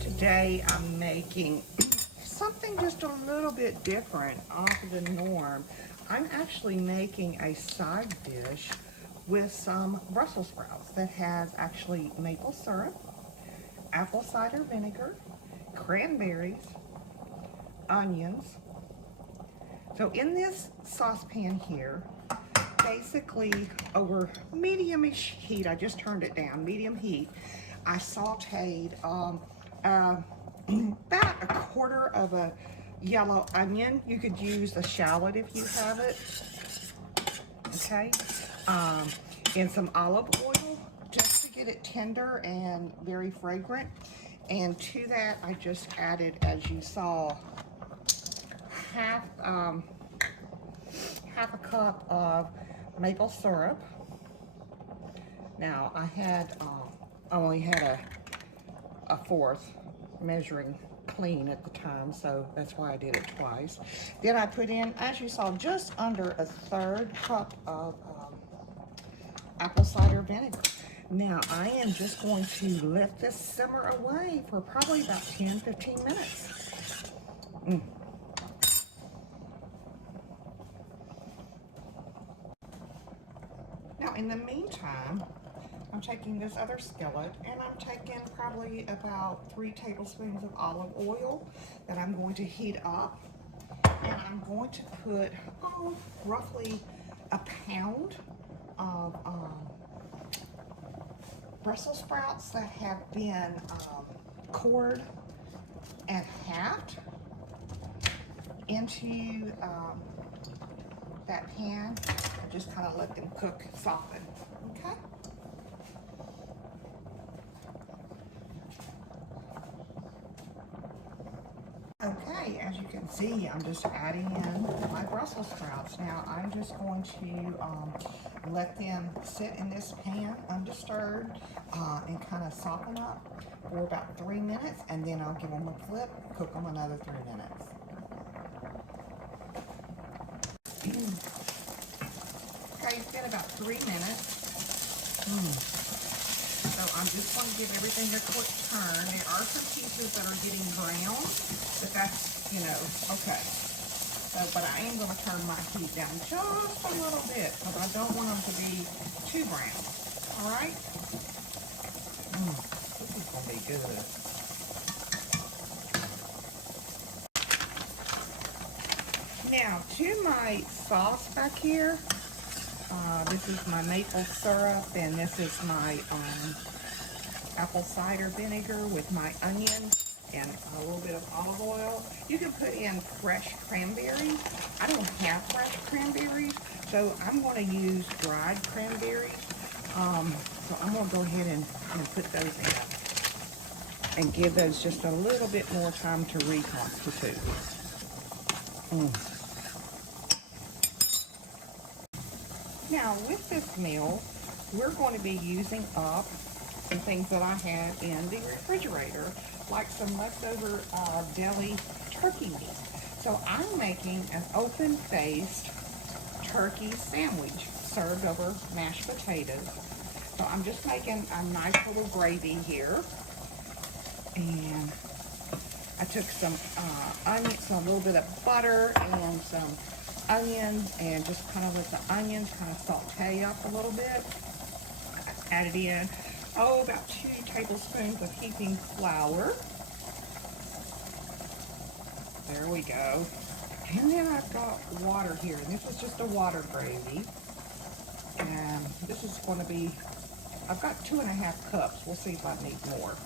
Today I'm making something just a little bit different off of the norm. I'm actually making a side dish with some Brussels sprouts that has actually maple syrup, apple cider vinegar, cranberries, onions. So in this saucepan here, basically over medium-ish heat, I just turned it down, medium heat, I sauteed about a quarter of a yellow onion. You could use a shallot if you have it, okay? In some olive oil, just to get it tender and very fragrant. And to that, I just added, as you saw, half a cup of maple syrup. Now I only had a fourth measuring clean at the time, so that's why I did it twice. Then I put in, as you saw, just under a third cup of apple cider vinegar. Now I am just going to let this simmer away for probably about 10-15 minutes. Now in the meantime, I'm taking this other skillet and I'm taking probably about 3 tablespoons of olive oil that I'm going to heat up. And I'm going to put roughly a pound of Brussels sprouts that have been cored and halved into that pan. I just kind of let them cook, soften, okay? Okay, as you can see, I'm just adding in my Brussels sprouts. Now, I'm just going to let them sit in this pan undisturbed and kind of soften up for about 3 minutes, and then I'll give them a flip, cook them another 3 minutes. Okay, it's been about 3 minutes. So I'm just going to give everything a quick turn. There are some pieces that are getting brown, but that's, okay. So, but I am going to turn my heat down just a little bit because I don't want them to be too brown. All right? This is going to be good. Now, to my sauce back here, this is my maple syrup, and this is my apple cider vinegar with my onion and a little bit of olive oil. You can put in fresh cranberries. I don't have fresh cranberries, so I'm going to use dried cranberries. So I'm going to go ahead and put those in and give those just a little bit more time to reconstitute. Now, with this meal, we're going to be using up some things that I had in the refrigerator, like some leftover deli turkey meat. So I'm making an open-faced turkey sandwich served over mashed potatoes. So I'm just making a nice little gravy here. And I took some onions, a little bit of butter and some onions, and just kind of let the onions kind of saute up a little bit. Added in, about 2 tablespoons of heaping flour. There we go. And then I've got water here, and this is just a water gravy. And this is going to be, I've got 2.5 cups. We'll see if I need more.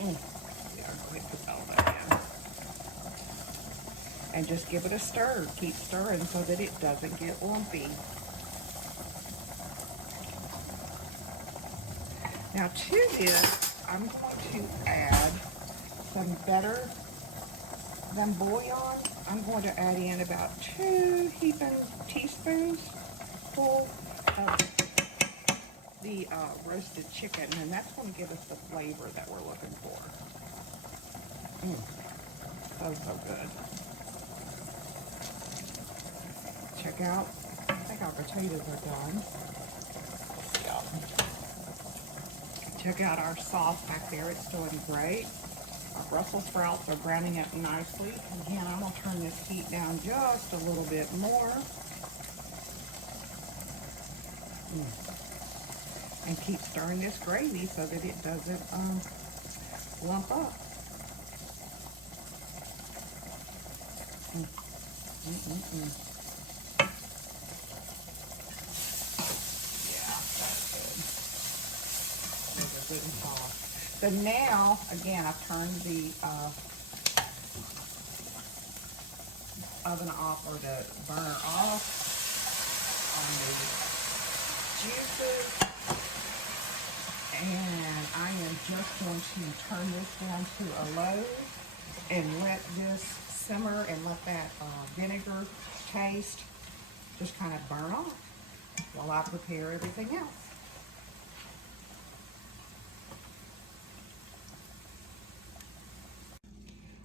Yeah, I'll go ahead and put all that in. And just give it a stir. Keep stirring so that it doesn't get lumpy. Now to this, I'm going to add some better than bouillon. I'm going to add in about 2 heaping teaspoons full of the roasted chicken, and that's going to give us the flavor that we're looking for. So good. check out. I think our potatoes are done. Yeah. Check out our sauce back there. It's doing great. Our Brussels sprouts are browning up nicely. Again, I'm going to turn this heat down just a little bit more. And keep stirring this gravy so that it doesn't lump up. Yeah, that's good. Those are good and soft. So now, again, I've turned the oven off, or the burner off on the juices. And I am just going to turn this down to a low and let this simmer and let that vinegar taste just kind of burn off while I prepare everything else.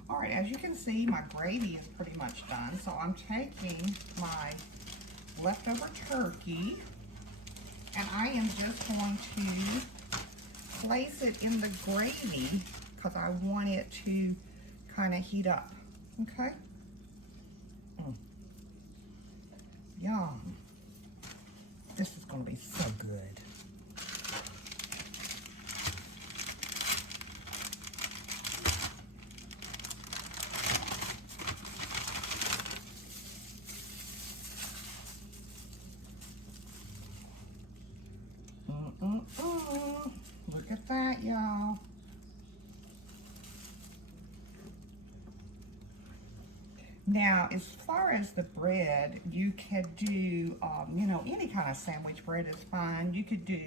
All right, as you can see, my gravy is pretty much done. So I'm taking my leftover turkey and I am just going to place it in the gravy because I want it to kind of heat up, okay? Yum. This is going to be so good. Look at that, y'all. Now, as far as the bread, you could do, you know, any kind of sandwich bread is fine. You could do,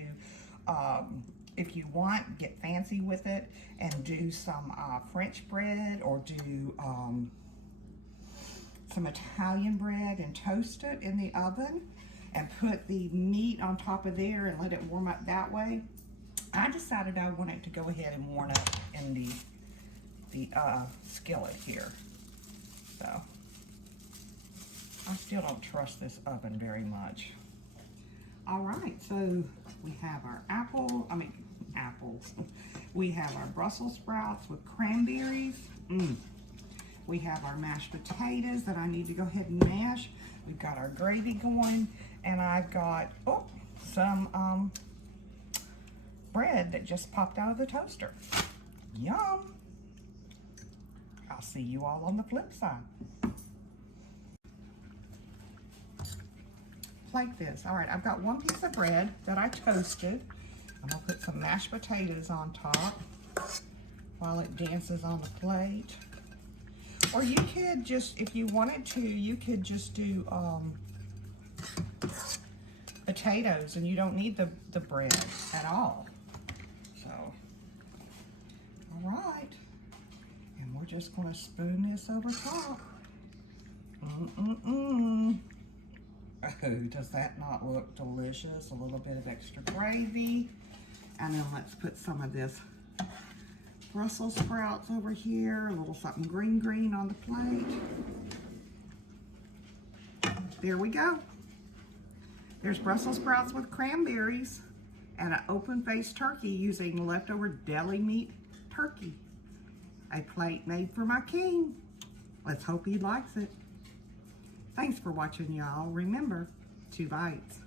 if you want, get fancy with it and do some French bread, or do some Italian bread and toast it in the oven and put the meat on top of there and let it warm up that way. I decided I wanted to go ahead and warm up in the skillet here. So I still don't trust this oven very much. All right, so we have our apples. We have our Brussels sprouts with cranberries. We have our mashed potatoes that I need to go ahead and mash. We've got our gravy going, and I've got some bread that just popped out of the toaster. Yum! I'll see you all on the flip side. Like this. All right, I've got one piece of bread that I toasted. I'm gonna put some mashed potatoes on top while it dances on the plate. Or you could just, if you wanted to, you could just do potatoes, and you don't need the bread at all. So, all right. And we're just gonna spoon this over top. Oh, does that not look delicious? A little bit of extra gravy. And then let's put some of this Brussels sprouts over here, a little something green on the plate. There we go. There's Brussels sprouts with cranberries and an open-faced turkey using leftover deli meat turkey. A plate made for my king. Let's hope he likes it. Thanks for watching, y'all. Remember, 2 bites.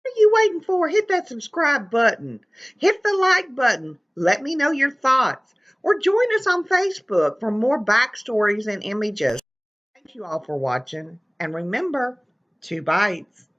What are you waiting for? Hit that subscribe button. Hit the like button. Let me know your thoughts. Or join us on Facebook for more backstories and images. Thank you all for watching. And remember, 2 bites.